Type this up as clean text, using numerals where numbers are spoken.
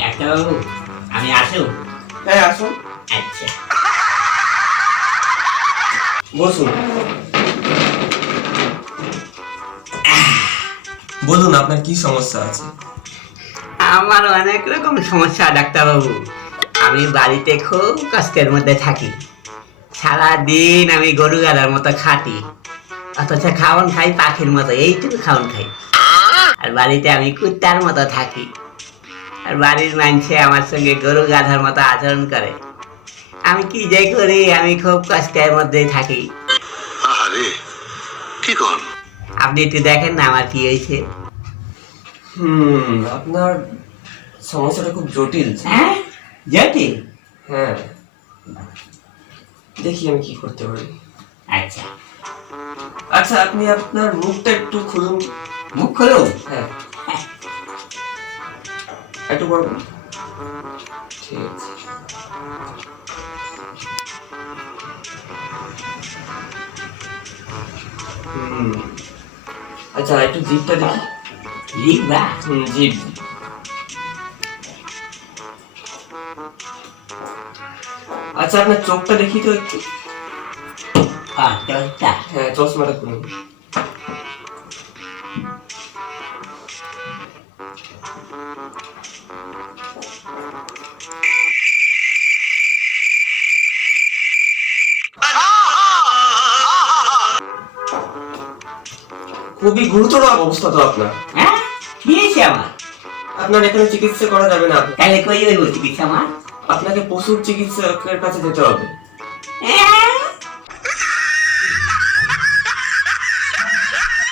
ডাক্তারবাবু, আমি আসুন? হ্যাঁ আসুন, আচ্ছা, বসুন। বলুন আপনার কি সমস্যা আছে? আমার অনেক রকম সমস্যা ডাক্তারবাবু। আমি বাড়িতে খুব কষ্টের মধ্যে থাকি। সারাদিন আমি গরু গাধার মতো খাটি, অথচ খাওয়ান খাই পাখির মতো, এইটুকু খাওয়ান খাই। আর বাড়িতে আমি কুত্তার মতো থাকি, আর বাড়ির মানুষে আমার সঙ্গে গরু গাধার মতো আচরণ করে। আমি কি যে করি, আমি খুব কষ্টের মধ্যে থাকি। আরে কি কর? আপনি একটু দেখেন না আমার কি হয়েছে। আপনার সমস্যাটা খুব জটিল। হ্যাঁ, জটিল? হ্যাঁ, দেখি আমি কি করতে পারি। আচ্ছা, আচ্ছা, আপনি আপনার মুখটা একটু খুলুন। মুখ খুলুন। হ্যাঁ, একটু বড় করুন। ঠিক আছে। আচ্ছা, একটু জিভটা দেখি। লিখবা? জিভ। আচ্ছা, আপনার চোখটা দেখি তো একটু। চোখটা? হ্যাঁ, চশমাটা খুলুন। খুবই গুরুতর অবস্থা তো আপনার। হ্যাঁ, কি হয়েছে আমার? আপনার এখানে চিকিৎসা করা যাবে না। তাহলে কই হইব চিকিৎসা আমার? আপনাকে পশুর চিকিৎসকের কাছে যেতে হবে। হ্যাঁ,